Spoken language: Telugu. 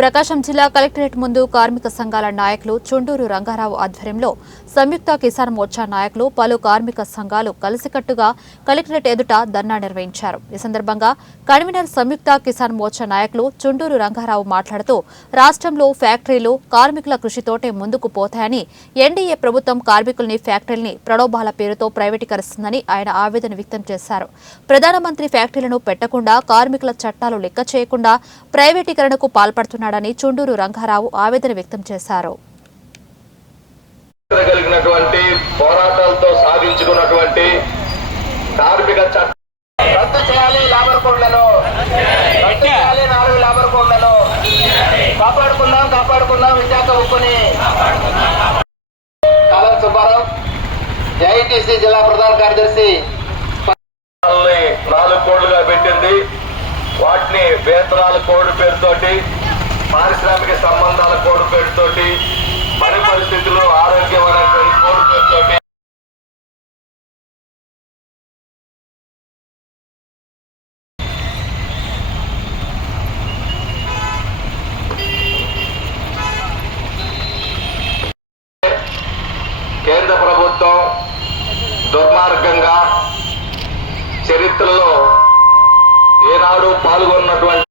ప్రకాశం జిల్లా కలెక్టరేట్ ముందు కార్మిక సంఘాల నాయకులు చుండూరు రంగారావు ఆధ్వర్యంలో సంయుక్త కిసాన్ మోర్చా నాయకులు పలు కార్మిక సంఘాలు కలిసికట్టుగా కలెక్టరేట్ ఎదుట ధర్నా నిర్వహించారు. ఈ సందర్భంగా కన్వీనర్ సంయుక్త కిసాన్ మోర్చా నాయకులు చుండూరు రంగారావు మాట్లాడుతూ రాష్ట్రంలో ఫ్యాక్టరీలు కార్మికుల కృషితోటే ముందుకు పోతాయని, ఎన్డీఏ ప్రభుత్వం కార్మికుల్ని ఫ్యాక్టరీల్ని ప్రలోభాల పేరుతో ప్రైవేటీకరిస్తుందని ఆయన ఆవేదన వ్యక్తం చేశారు. ప్రధానమంత్రి ఫ్యాక్టరీలను పెట్టకుండా కార్మికుల చట్టాలు లెక్క చేయకుండా ప్రైవేటీకరణకు పాల్పడుతున్నారని చుండూరు రంగారావు ఆవేదన వ్యక్తం చేశారు. పోరాటాలతో సాధించుకున్నటువంటి కార్మిక చట్టం రద్దు చేయాలి. లేబర్ కోడ్లను రద్దు చేయాలి. 4 లేబర్ కోడ్లను కాపాడుకుందాం విశాఖ ఉక్కుని. కాలం సుబ్బారావు, ఏఐటీసీ జిల్లా ప్రధాన కార్యదర్శి. 4 కోడ్లుగా పెట్టింది. వాటిని వేతనాల కోడ్ పేరుతోటి, పారిశ్రామిక సంబంధాల కోడ్ పేరుతోటి, పని పరిస్థితులు, ఆరోగ్యం అనేటువంటి కోడ్ పేరుతోటి కేంద్ర ప్రభుత్వం దుర్మార్గంగా చరిత్రలో ఏనాడు పాల్గొన్నటువంటి